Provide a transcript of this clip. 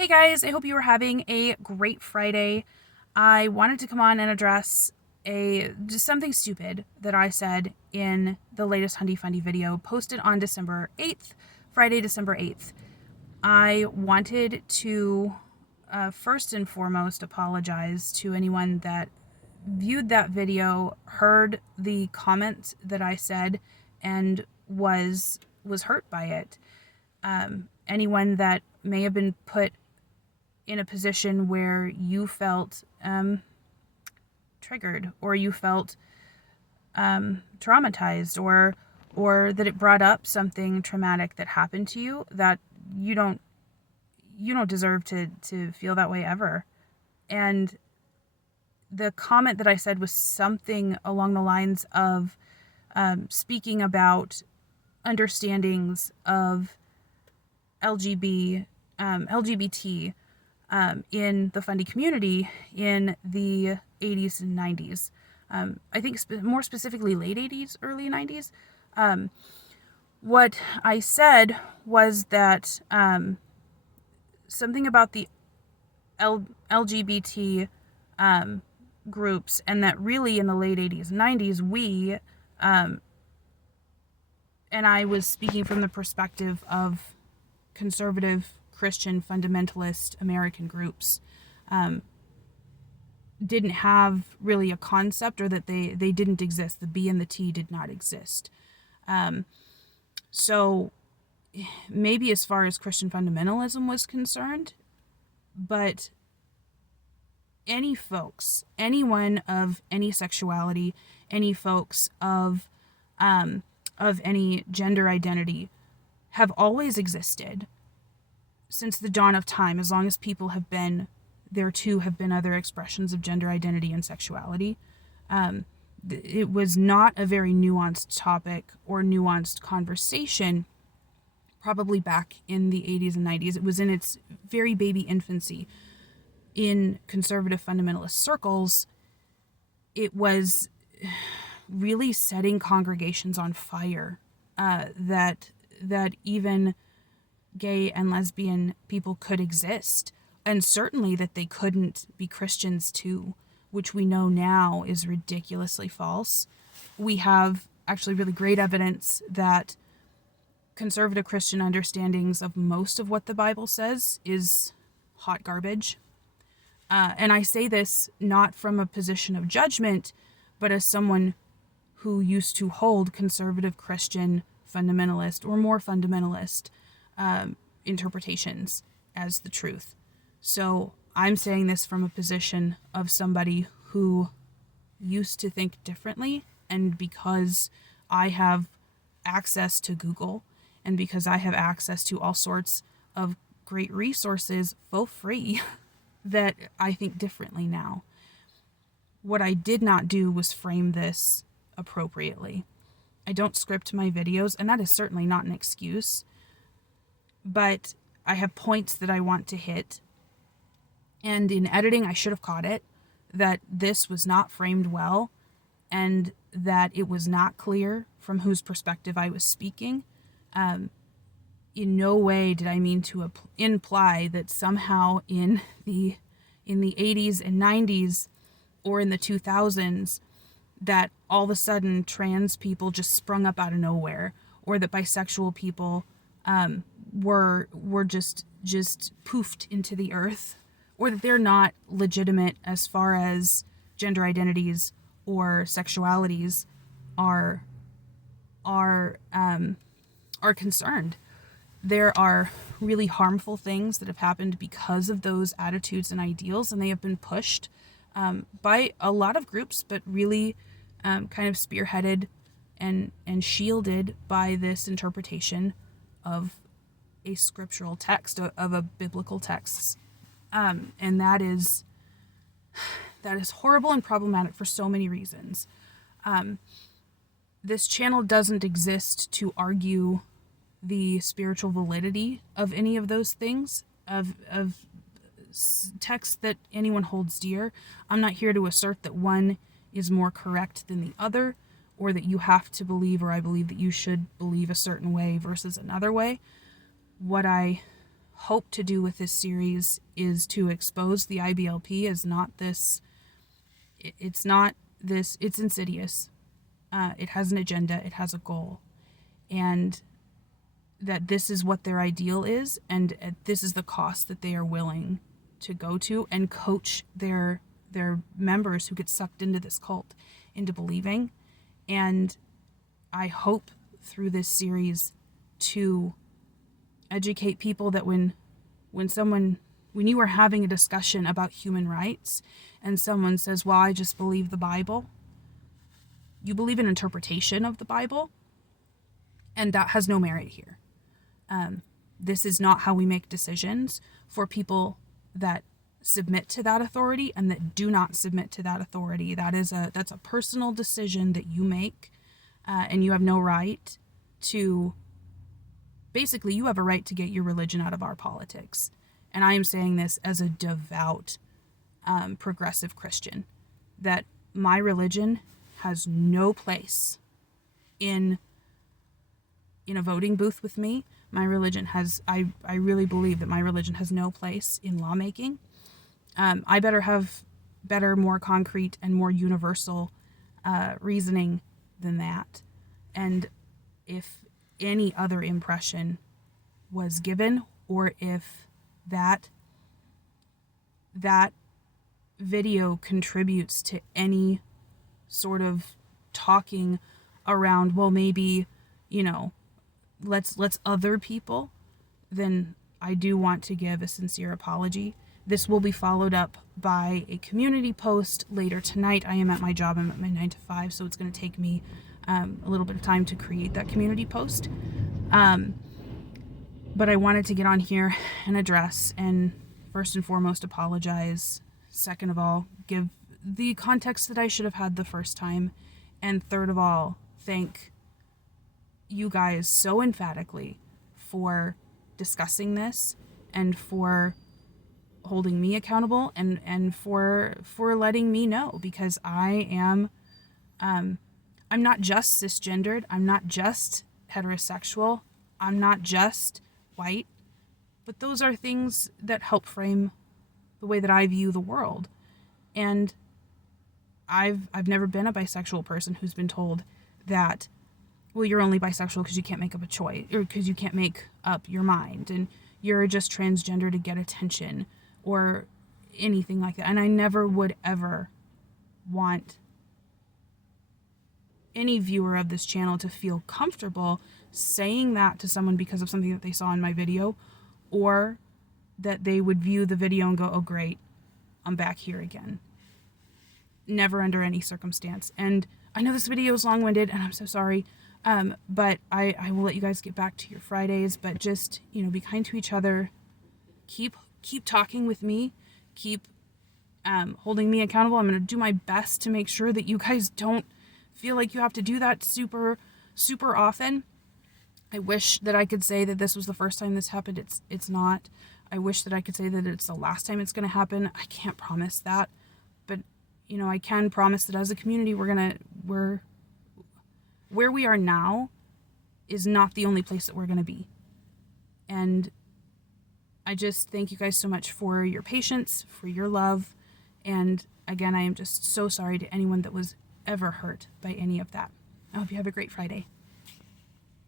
Hey guys, I hope you are having a great Friday. I wanted to come on and address just something stupid that I said in the latest Fundie video posted on December 8th, Friday, December 8th. I wanted to first and foremost apologize to anyone that viewed that video, heard the comment that I said, and was hurt by it. Anyone that may have been put in a position where you felt triggered, or you felt traumatized, or that it brought up something traumatic that happened to you, that you don't deserve to feel that way ever. And the comment that I said was something along the lines of speaking about understandings of LGBT in the Fundie community in the 80s and 90s. I think more specifically late 80s, early 90s. What I said was that something about the LGBT groups, and that really in the late 80s and 90s, and I was speaking from the perspective of conservative Christian fundamentalist American groups, didn't have really a concept, or that they didn't exist. The B and the T did not exist. So maybe as far as Christian fundamentalism was concerned, but anyone of any sexuality, any folks of any gender identity have always existed since the dawn of time. As long as people have been, there too have been other expressions of gender identity and sexuality. It was not a very nuanced topic or nuanced conversation probably back in the 80s and 90s. It was in its very baby infancy. In conservative fundamentalist circles, it was really setting congregations on fire, that even gay and lesbian people could exist, and certainly that they couldn't be Christians too, which we know now is ridiculously false. We have actually really great evidence that conservative Christian understandings of most of what the Bible says is hot garbage. And I say this not from a position of judgment, but as someone who used to hold conservative Christian fundamentalist or more fundamentalist interpretations as the truth. So I'm saying this from a position of somebody who used to think differently, and because I have access to Google, and because I have access to all sorts of great resources for free, that I think differently now. What I did not do was frame this appropriately. I don't script my videos, and that is certainly not an excuse, but I have points that I want to hit, and in editing I should have caught it, that this was not framed well, and that it was not clear from whose perspective I was speaking. In no way did I mean to imply that somehow in the 80s and 90s or in the 2000s that all of a sudden trans people just sprung up out of nowhere, or that bisexual people were just poofed into the earth, or that they're not legitimate as far as gender identities or sexualities are concerned. There are really harmful things that have happened because of those attitudes and ideals, and they have been pushed by a lot of groups, but really kind of spearheaded and shielded by this interpretation of a scriptural text, of a biblical text. And that is horrible and problematic for so many reasons. This channel doesn't exist to argue the spiritual validity of any of those things, of texts that anyone holds dear. I'm not here to assert that one is more correct than the other, or that you have to believe, or I believe that you should believe a certain way versus another way. What I hope to do with this series is to expose the IBLP as not this, it's not this, it's insidious. It has an agenda, it has a goal, and that this is what their ideal is, and this is the cost that they are willing to go to and coach their members who get sucked into this cult into believing. And I hope through this series to educate people that when you are having a discussion about human rights and someone says, well, I just believe the Bible, you believe an interpretation of the Bible, and that has no merit here. This is not how we make decisions for people that submit to that authority and that do not submit to that authority. That's a personal decision that you make, and you have no right to, basically you have a right to get your religion out of our politics. And I am saying this as a devout, progressive Christian, that my religion has no place in a voting booth with me. My religion has, I really believe that my religion has no place in lawmaking. I better have better, more concrete and more universal reasoning than that. And if any other impression was given, or if that video contributes to any sort of talking around, well, maybe, let's other people, then I do want to give a sincere apology. This will be followed up by a community post later tonight. I am at my job. I'm at my 9 to 5, so it's going to take me a little bit of time to create that community post. But I wanted to get on here and address, and first and foremost, apologize. Second of all, give the context that I should have had the first time. And third of all, thank you guys so emphatically for discussing this and for holding me accountable and for letting me know, because I am I'm not just cisgendered, I'm not just heterosexual, I'm not just white, but those are things that help frame the way that I view the world. And I've never been a bisexual person who's been told that, well, you're only bisexual because you can't make up a choice, or because you can't make up your mind, and you're just transgender to get attention, or anything like that. And I never would ever want any viewer of this channel to feel comfortable saying that to someone because of something that they saw in my video, or that they would view the video and go, oh great, I'm back here again. Never, under any circumstance. And I know this video is long-winded, and I'm so sorry, but I will let you guys get back to your Fridays. But just, be kind to each other. Keep talking with me. Keep holding me accountable. I'm going to do my best to make sure that you guys don't feel like you have to do that super, super often. I wish that I could say that this was the first time this happened. It's not. I wish that I could say that it's the last time it's going to happen. I can't promise that. But, I can promise that as a community, where we are now is not the only place that we're going to be. And I just thank you guys so much for your patience, for your love. And again, I am just so sorry to anyone that was ever hurt by any of that. I hope you have a great Friday.